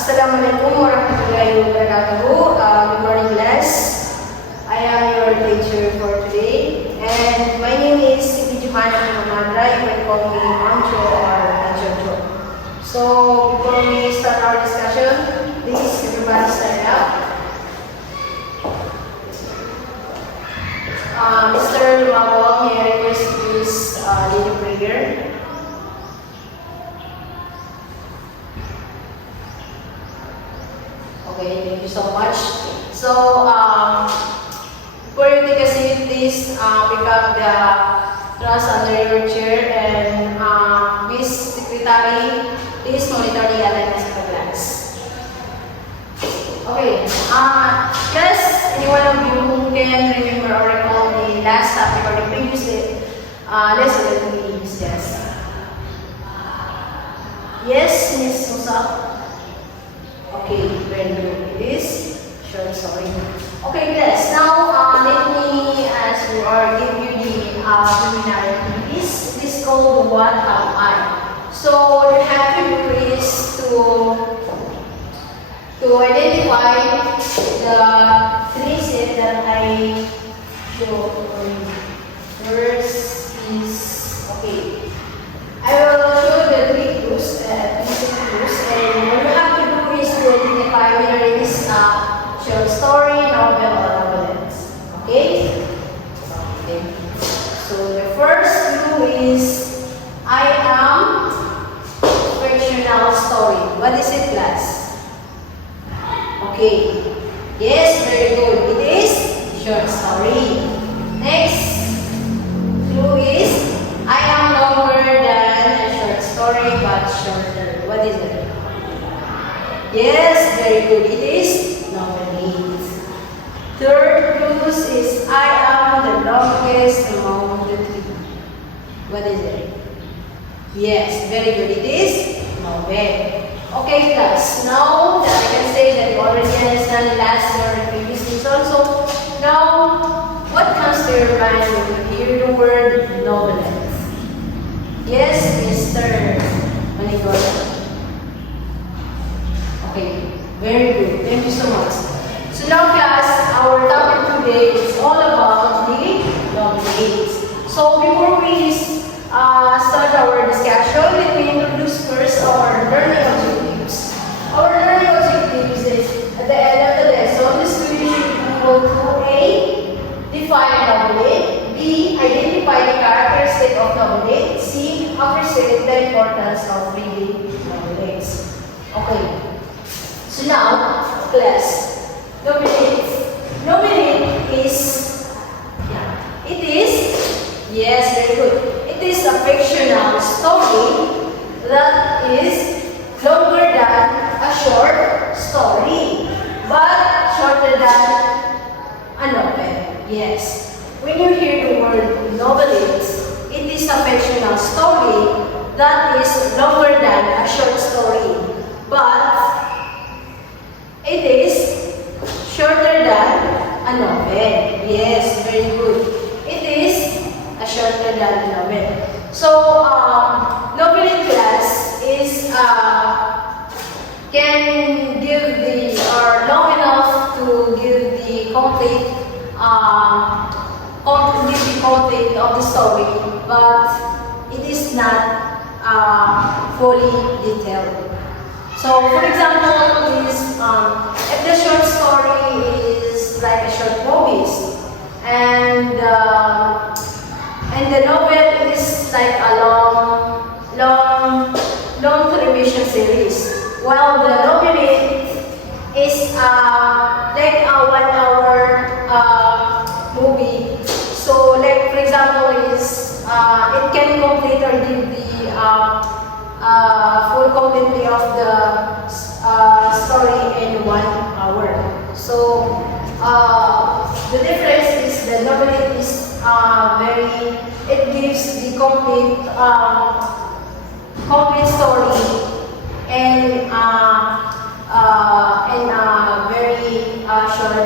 Assalamualaikum warahmatullahi wabarakatuh. Good morning, class. I am your teacher for today, and my name is Siti Johanna Mamadra. You can call me Mancho or Mancho. So before we start our discussion, please everybody stand up. Mr. Lumabong, may I request please lead a prayer. Okay, thank you so much. So, before you take a seat, please pick up the trust under your chair, and Miss Secretary, please monitor the attendance of the class. Okay, class, any one of you who can remember or recall the last topic or the previous lesson that we discussed? Yes, Miss Musa? Okay, very good. It is short story. Okay, class. Now, let me ask you or give you the preliminary activities. It is called What Am I? So, what you have to do is to identify the three sets that I show. First is okay. I will show the three clues, and what you have to do is to identify whether it is a short story, novel, or novelette. Okay? Okay. So the first clue is I am fictional story. What is it, class? Okay. Yes, very good. It is short story. Next clue is I am longer than a short story but shorter. What is it? Yes, very good. It is novelette. Third clue is I am the longest among the three. What is it? Yes, very good. It is novel. Okay, class. Now that I can say that you already understand the last or the previous lesson, so now what comes to your mind when you hear the word novelette? Yes, Mr. Manigola. Okay, very good. Thank you so much. So now, class, our topic today is all about the novelettes. So before we start our discussion, let me introduce first our learning objectives. Our learning objectives is at the end of the lesson, the student should be able to A. Define a novelette, B. Identify the characteristic of novelette, C. Appreciate the importance of reading novelettes. Okay. So now, class, novelette is, it is, yes, very good. It is a fictional story that is longer than a short story, but shorter than a novel. Yes. When you hear the word novelette, it is a fictional story that is longer than a short story, but it is shorter than a novel. Yes, very good. It is a shorter than a novel. So, novelette class is can give the or long enough to give the complete content of the story, but it is not fully detailed. So, for example, if the short story is like a short movies, and the novel is like a long television series, while the novelette is like a 1 hour movie. So, like for example, is it can complete or give the full content of the story in 1 hour. So the difference is the novelette is it gives the complete story and in a very short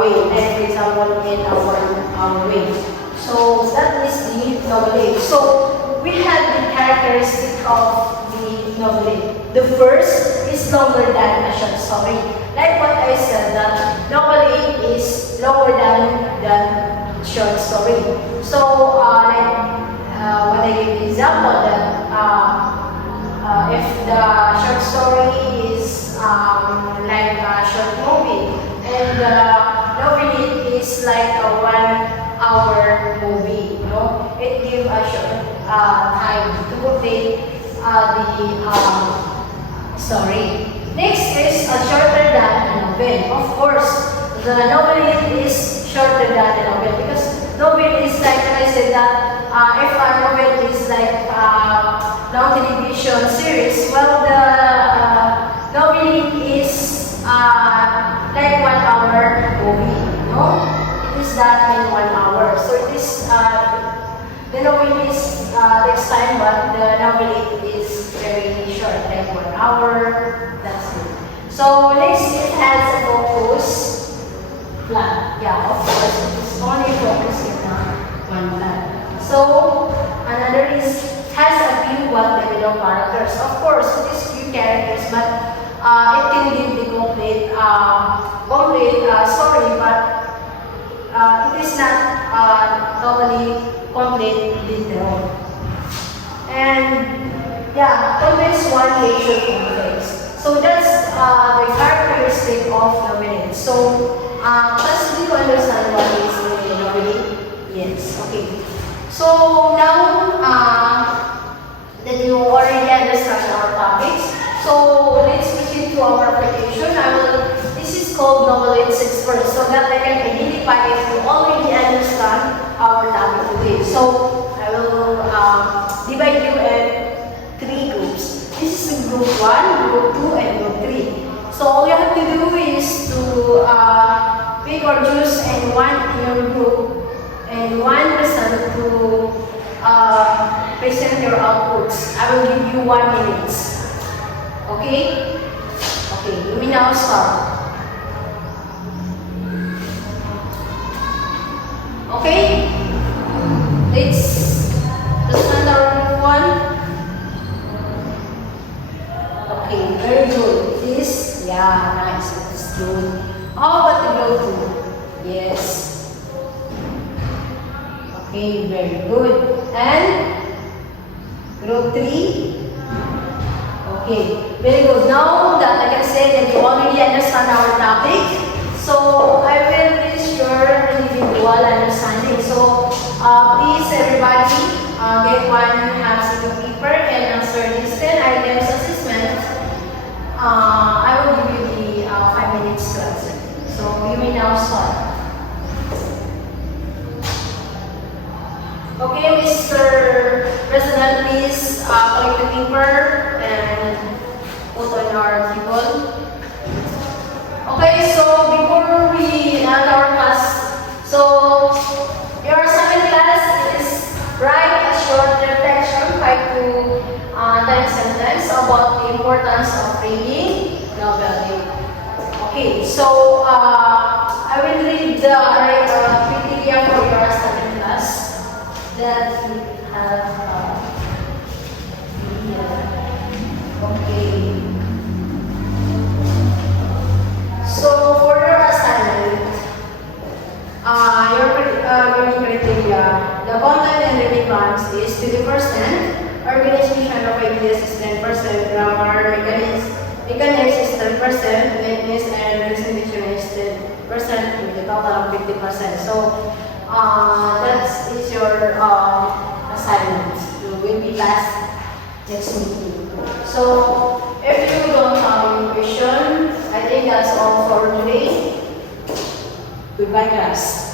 way, like for example in a 1 hour way. So that is the novelette. So we have the characteristic of the novelette. The first is longer than a short story. Like what I said, that novelette is longer than short story. So when I give example that if the short story is like a short movie and the novelette is like a 1 hour movie, you know, it gives a short time to complete the story. Next is shorter than a novel. Of course, the novelette is shorter than a novel because novel is like I said that if a novel is like long television series, well the novelette is like 1 hour movie. No, it is that in 1 hour. So it is the novel is takes time, but the novelette is very short, like 1 hour. That's it. So next, it has a focus plan. Yeah, of course, it is only focusing on one plan. So another is has a few well-developed characters. Of course, it is few characters, but it can give the complete story, but it is not totally complete detail. And yeah, always one ratio complex. So that's the characteristic of novelette. So just do you understand what is the novelette? Yes. Okay. So now that you already understand our topics, so let's proceed to our application. This is called novelette expert, so that I can identify if you already understand our topic today. So I will divide you in 3 groups. This is group 1, group 2, and group 3. So all you have to do is to pick or choose in your group and one person to present your outputs. I will give you 1 minute. Okay? Okay, we now start. Okay? Let's present our group 1. Okay, very good. This, yeah, nice. That's good. How about the group 2? Yes. Okay, very good. And group 3? Okay, very good. Now that I can say that you already understand our topic, so I will teach your individual understanding. So please everybody get 1 sheet of paper and answer these 10 items assessment. I will give you the 5 minutes to answer. So you may now start. Okay, Mr. President, please collect the paper and put on our table. Okay, so before we end our class, so your assignment class is write a short reflection 5 to 10 sentences about the importance of reading novel. Okay, so I will read the criteria for your assignment class that we have here. Okay. So for your assignment, your reading criteria, the content and relevance is 20%, organization of ideas is 10%, grammar, mechanics is 10%, neatness and presentation is 10%, with a total of 50%. So that is your assignment. You will be passed next week. So if you don't have any question, I think that's all for today. Goodbye, class.